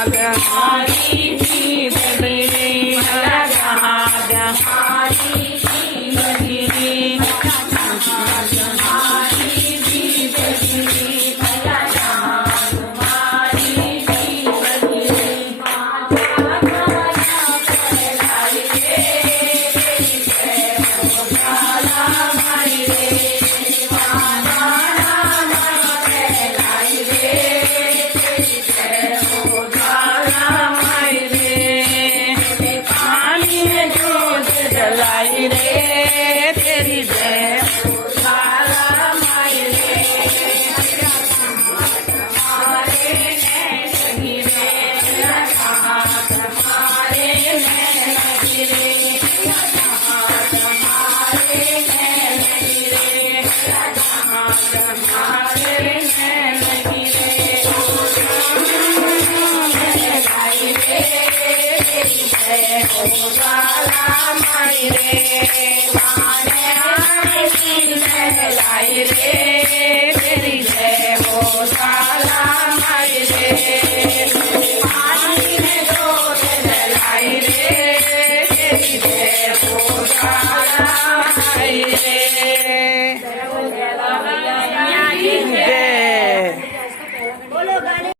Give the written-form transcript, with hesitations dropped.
जहाज हमारी जीत मेरी नया जहाज हमारी जीत मेरी जहाज हमारी जीत मेरी नया जहाज हमारी जीत मेरी फैलाई रे जाला माई रे जलाई रे तेरी जय जाला माई रे हमारे नहीं रे हमारे नहीं रे हमारे नहीं रे हमारे नहीं रे लाई रे तेरी जय जाला माई रे